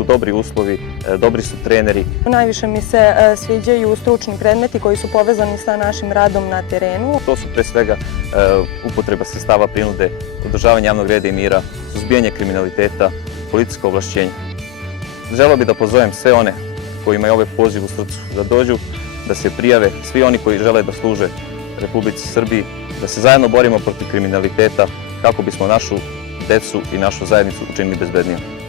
su dobri uslovi, dobri su treneri. Najviše mi se sviđaju stručni predmeti koji su povezani sa našim radom na terenu. To su pre svega upotreba sredstava prinude, održavanje javnog reda i mira, suzbijanje kriminaliteta, policijsko ovlašćenje. Želeo bih da pozovem sve one koji imaju ovaj poziv u srcu da dođu, da se prijave, svi oni koji žele da služe Republici Srbiji, da se zajedno borimo protiv kriminaliteta kako bismo našu decu i našu zajednicu učinili bezbednijom.